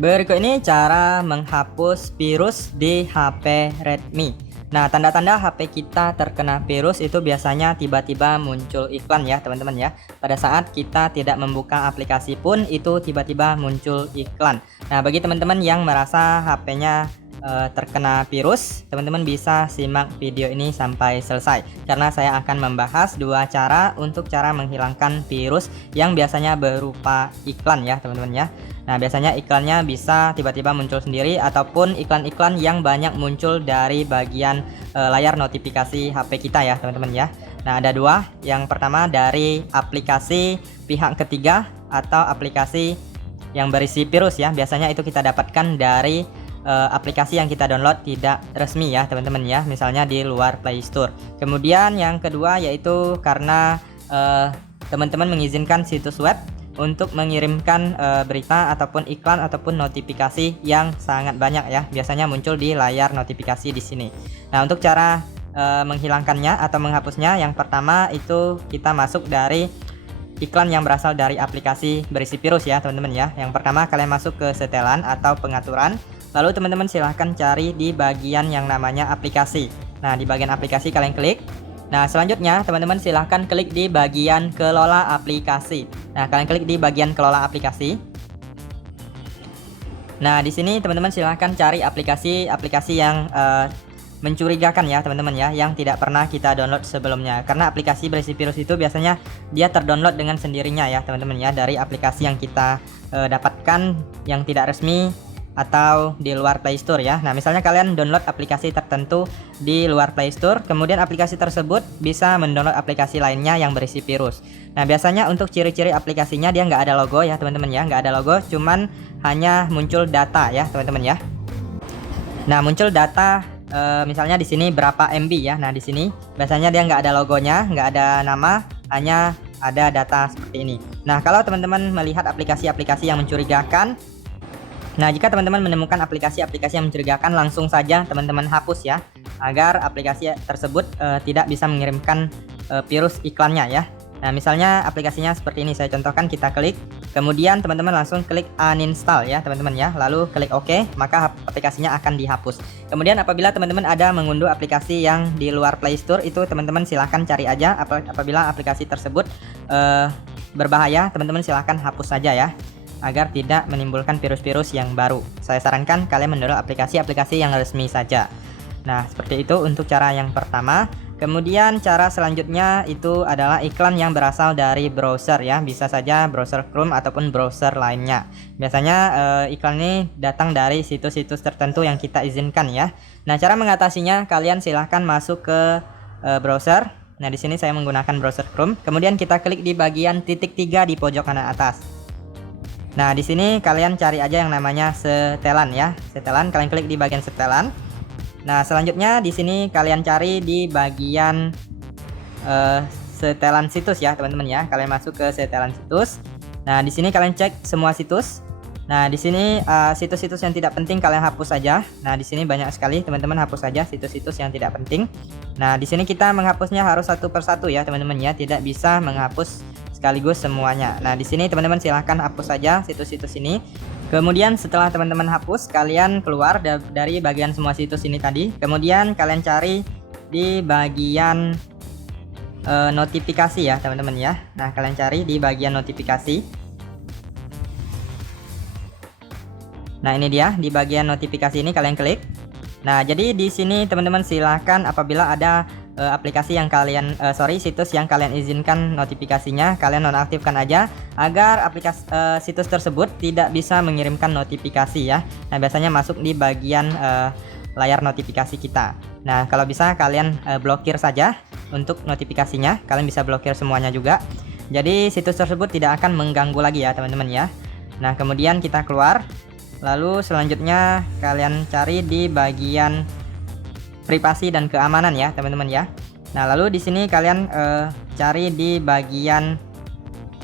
Berikut ini cara menghapus virus di HP Redmi. Nah, tanda-tanda HP kita terkena virus itu biasanya tiba-tiba muncul iklan ya, teman-teman ya. Pada saat kita tidak membuka aplikasi pun itu tiba-tiba muncul iklan. Nah, bagi teman-teman yang merasa HP-nya terkena virus, teman-teman bisa simak video ini sampai selesai karena saya akan membahas dua cara untuk cara menghilangkan virus yang biasanya berupa iklan ya, teman-teman ya. Nah, biasanya iklannya bisa tiba-tiba muncul sendiri ataupun iklan-iklan yang banyak muncul dari bagian layar notifikasi HP kita ya, teman-teman ya. Nah, ada dua. Yang pertama dari aplikasi pihak ketiga atau aplikasi yang berisi virus ya. Biasanya itu kita dapatkan dari aplikasi yang kita download tidak resmi ya, teman-teman ya. Misalnya di luar Play Store. Kemudian yang kedua yaitu karena teman-teman mengizinkan situs web untuk mengirimkan berita ataupun iklan ataupun notifikasi yang sangat banyak ya, biasanya muncul di layar notifikasi di sini. Nah, untuk cara menghilangkannya atau menghapusnya, yang pertama itu kita masuk dari iklan yang berasal dari aplikasi berisi virus ya, teman-teman ya. Yang pertama kalian masuk ke setelan atau pengaturan, lalu teman-teman silahkan cari di bagian yang namanya aplikasi. Nah, di bagian aplikasi kalian klik. Nah, selanjutnya teman-teman silahkan klik di bagian kelola aplikasi. Nah, kalian klik di bagian kelola aplikasi. Nah, di sini teman-teman silahkan cari aplikasi yang mencurigakan ya, teman-teman ya, yang tidak pernah kita download sebelumnya. Karena aplikasi berisi virus itu biasanya dia terdownload dengan sendirinya ya, teman-teman ya, dari aplikasi yang kita dapatkan yang tidak resmi atau di luar Play Store ya. Nah, misalnya kalian download aplikasi tertentu di luar Play Store, kemudian aplikasi tersebut bisa mendownload aplikasi lainnya yang berisi virus. Nah, biasanya untuk ciri-ciri aplikasinya dia nggak ada logo ya, teman-teman ya, nggak ada logo, cuman hanya muncul data ya, teman-teman ya. Nah, muncul data misalnya di sini berapa MB ya. Nah, di sini biasanya dia nggak ada logonya, nggak ada nama, hanya ada data seperti ini. Nah, kalau teman-teman melihat aplikasi-aplikasi yang mencurigakan, nah, jika teman-teman menemukan aplikasi-aplikasi yang mencurigakan, langsung saja teman-teman hapus ya, agar aplikasi tersebut tidak bisa mengirimkan virus iklannya ya. Nah, misalnya aplikasinya seperti ini, saya contohkan, kita klik, kemudian teman-teman langsung klik uninstall ya, teman-teman ya, lalu klik OK, maka aplikasinya akan dihapus. Kemudian apabila teman-teman ada mengunduh aplikasi yang di luar Play Store, itu teman-teman silahkan cari aja. Apabila aplikasi tersebut berbahaya, teman-teman silahkan hapus saja ya, agar tidak menimbulkan virus-virus yang baru. Saya sarankan kalian mendownload aplikasi-aplikasi yang resmi saja. Nah, seperti itu untuk cara yang pertama. Kemudian cara selanjutnya itu adalah iklan yang berasal dari browser ya. Bisa saja browser Chrome ataupun browser lainnya. Biasanya iklan ini datang dari situs-situs tertentu yang kita izinkan ya. Nah, cara mengatasinya kalian silahkan masuk ke browser. Nah, di sini saya menggunakan browser Chrome. Kemudian kita klik di bagian titik 3 di pojok kanan atas. Nah, di sini kalian cari aja yang namanya setelan ya. Setelan, kalian klik di bagian setelan. Nah, selanjutnya di sini kalian cari di bagian setelan situs ya, teman-teman ya. Kalian masuk ke setelan situs. Nah, di sini kalian cek semua situs. Nah, di sini situs-situs yang tidak penting kalian hapus saja. Nah, di sini banyak sekali, teman-teman hapus saja situs-situs yang tidak penting. Nah, di sini kita menghapusnya harus satu persatu ya, teman-teman ya. Tidak bisa menghapus sekaligus semuanya. Nah, di sini teman-teman silahkan hapus saja situs-situs ini. Kemudian setelah teman-teman hapus, kalian keluar dari bagian semua situs ini tadi. Kemudian kalian cari di bagian notifikasi ya, teman-teman ya. Nah, kalian cari di bagian notifikasi. Nah, ini dia, di bagian notifikasi ini kalian klik. Nah, jadi di sini teman-teman silahkan apabila ada aplikasi yang kalian situs yang kalian izinkan notifikasinya, kalian nonaktifkan aja agar aplikasi situs tersebut tidak bisa mengirimkan notifikasi ya. Nah, biasanya masuk di bagian layar notifikasi kita. Nah, kalau bisa kalian blokir saja untuk notifikasinya, kalian bisa blokir semuanya juga. Jadi situs tersebut tidak akan mengganggu lagi ya, teman-teman ya. Nah, kemudian kita keluar. Lalu selanjutnya kalian cari di bagian privasi dan keamanan ya, teman-teman ya. Nah, lalu di sini kalian cari di bagian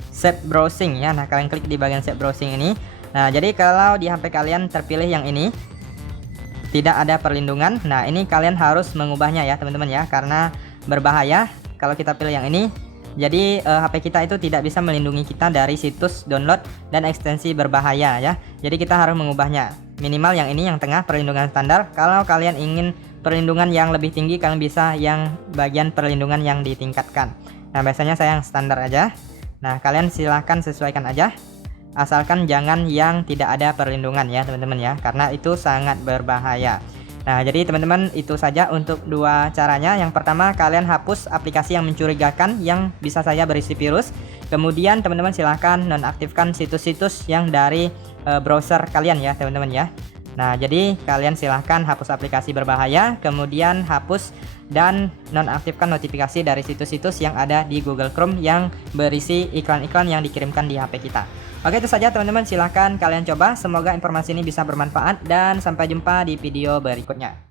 save browsing ya. Nah, kalian klik di bagian save browsing ini. Nah, jadi kalau di HP kalian terpilih yang ini tidak ada perlindungan, nah ini kalian harus mengubahnya ya, teman-teman ya, karena berbahaya kalau kita pilih yang ini. Jadi HP kita itu tidak bisa melindungi kita dari situs download dan ekstensi berbahaya ya. Jadi kita harus mengubahnya. Minimal yang ini yang tengah perlindungan standar. Kalau kalian ingin perlindungan yang lebih tinggi, kalian bisa yang bagian perlindungan yang ditingkatkan. Nah, biasanya saya yang standar aja. Nah, kalian silahkan sesuaikan aja. Asalkan jangan yang tidak ada perlindungan ya teman-teman ya, karena itu sangat berbahaya. Nah, jadi teman-teman itu saja untuk dua caranya. Yang pertama, kalian hapus aplikasi yang mencurigakan yang bisa saja berisi virus. Kemudian teman-teman silahkan nonaktifkan situs-situs yang dari browser kalian ya teman-teman ya. Nah, jadi kalian silahkan hapus aplikasi berbahaya, kemudian hapus dan nonaktifkan notifikasi dari situs-situs yang ada di Google Chrome yang berisi iklan-iklan yang dikirimkan di HP kita. Oke, itu saja teman-teman, silahkan kalian coba. Semoga informasi ini bisa bermanfaat dan sampai jumpa di video berikutnya.